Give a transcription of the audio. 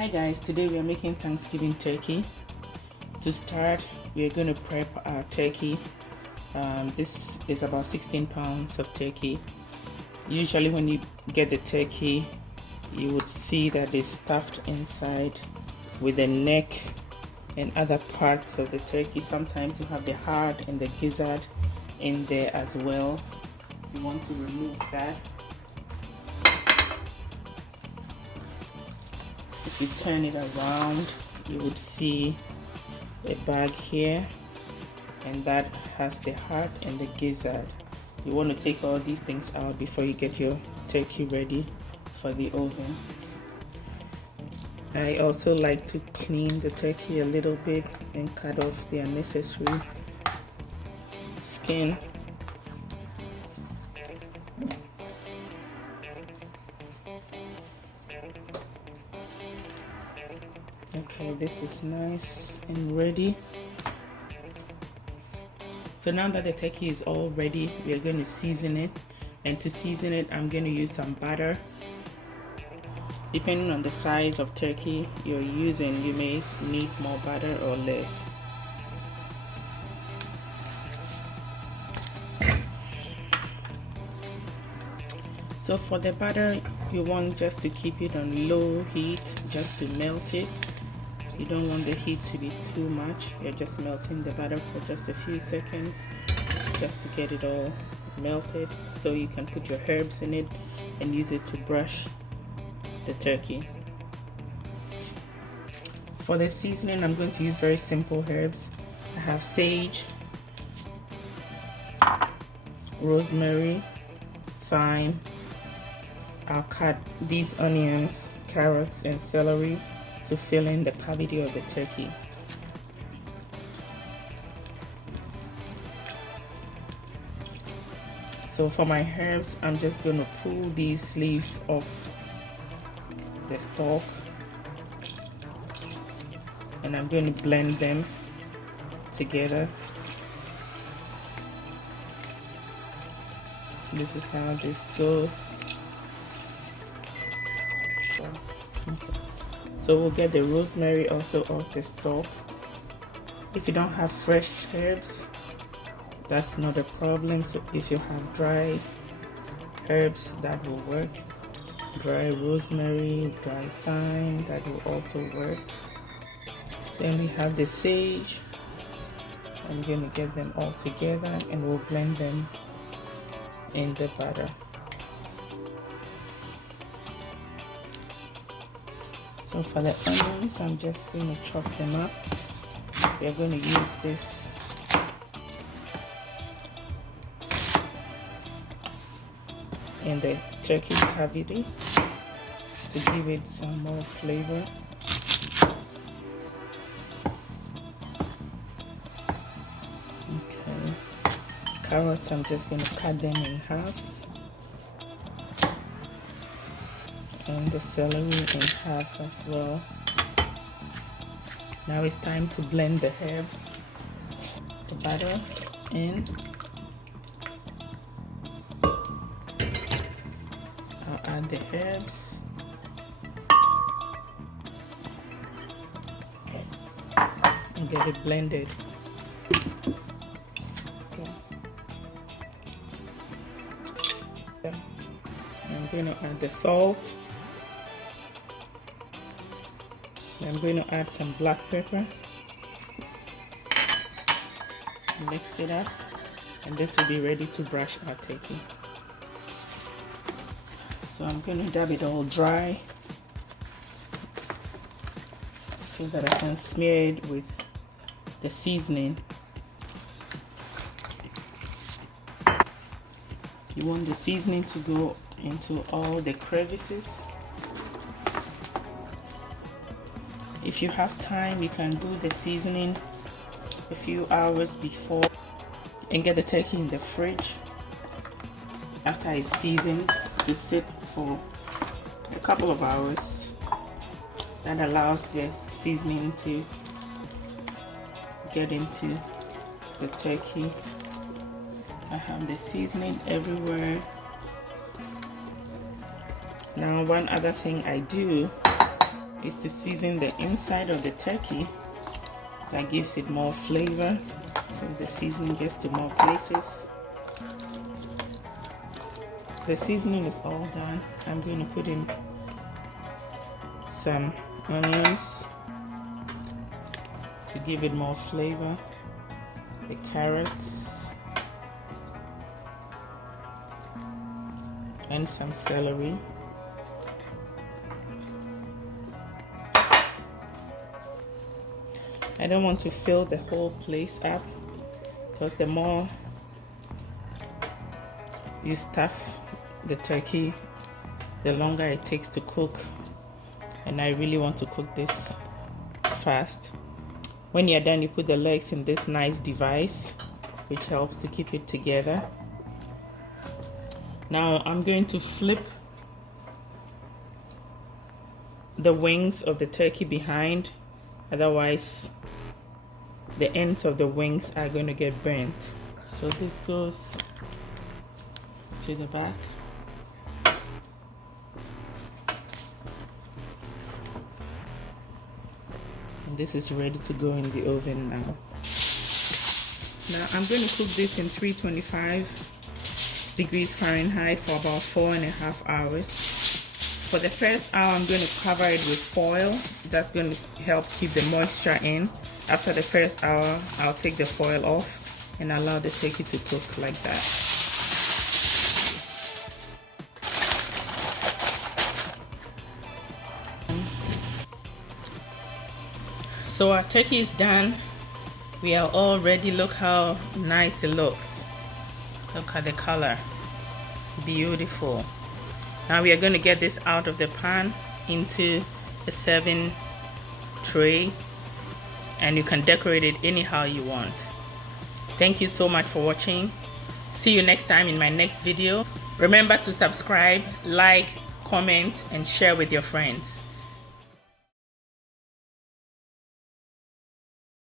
Hi guys, today we are making Thanksgiving turkey. To start, we are going to prep our turkey. This is about 16 pounds of turkey. Usually when you get the turkey, you would see that it's stuffed inside with the neck and other parts of the turkey. Sometimes you have the heart and the gizzard in there as well. You want to remove that. If you turn it around, you would see a bag here, and that has the heart and the gizzard. You want to take all these things out before you get your turkey ready for the oven. I also like to clean the turkey a little bit and cut off the unnecessary skin. Okay, this is nice and ready. So now that the turkey is all ready, we are going to season it. And to season it, I'm going to use some butter. Depending on the size of turkey you're using, you may need more butter or less. So for the butter, you want just to keep it on low heat, just to melt it. You don't want the heat to be too much. You're just melting the butter for just a few seconds just to get it all melted, so you can put your herbs in it and use it to brush the turkey. For the seasoning, I'm going to use very simple herbs. I have sage, rosemary, thyme. I'll cut these onions, carrots, and celery to fill in the cavity of the turkey. So for my herbs, I'm just going to pull these leaves off the stalk, and I'm going to blend them together. This is how this goes. So we'll get the rosemary also off the stalk. If you don't have fresh herbs, that's not a problem. So if you have dry herbs, that will work. Dry rosemary, dry thyme, that will also work. Then we have the sage. I'm going to get them all together and we'll blend them in the butter. So for the onions, I'm just going to chop them up. We're going to use this in the turkey cavity to give it some more flavor. Okay. Carrots, I'm just going to cut them in halves. And the celery in halves as well. Now it's time to blend the herbs, the butter in. I'll add the herbs. And get it blended. Okay. I'm going to add the salt. I'm going to add some black pepper, mix it up, and this will be ready to brush our turkey. So I'm going to dab it all dry so that I can smear it with the seasoning. You want the seasoning to go into all the crevices. If you have time, you can do the seasoning a few hours before and get the turkey in the fridge after it's seasoned to sit for a couple of hours. That allows the seasoning to get into the turkey. I have the seasoning everywhere. Now one other thing I do is to season the inside of the turkey. That gives it more flavor, so the seasoning gets to more places. The seasoning is all done. I'm going to put in some onions to give it more flavor, the carrots, and some celery. I don't want to fill the whole place up, because the more you stuff the turkey, the longer it takes to cook, and I really want to cook this fast. When you're done, you put the legs in this nice device which helps to keep it together. Now I'm going to flip the wings of the turkey behind, otherwise the ends of the wings are going to get burnt. So this goes to the back. And this is ready to go in the oven now. Now I'm going to cook this in 325 degrees Fahrenheit for about 4.5 hours. For the first hour, I'm going to cover it with foil. That's going to help keep the moisture in. After the first hour, I'll take the foil off and allow the turkey to cook like that. So our turkey is done. We are all ready. Look how nice it looks. Look at the color. Beautiful. Now we are going to get this out of the pan into a serving tray, and you can decorate it anyhow you want. Thank you so much for watching. See you next time in my next video. Remember to subscribe, like, comment, and share with your friends.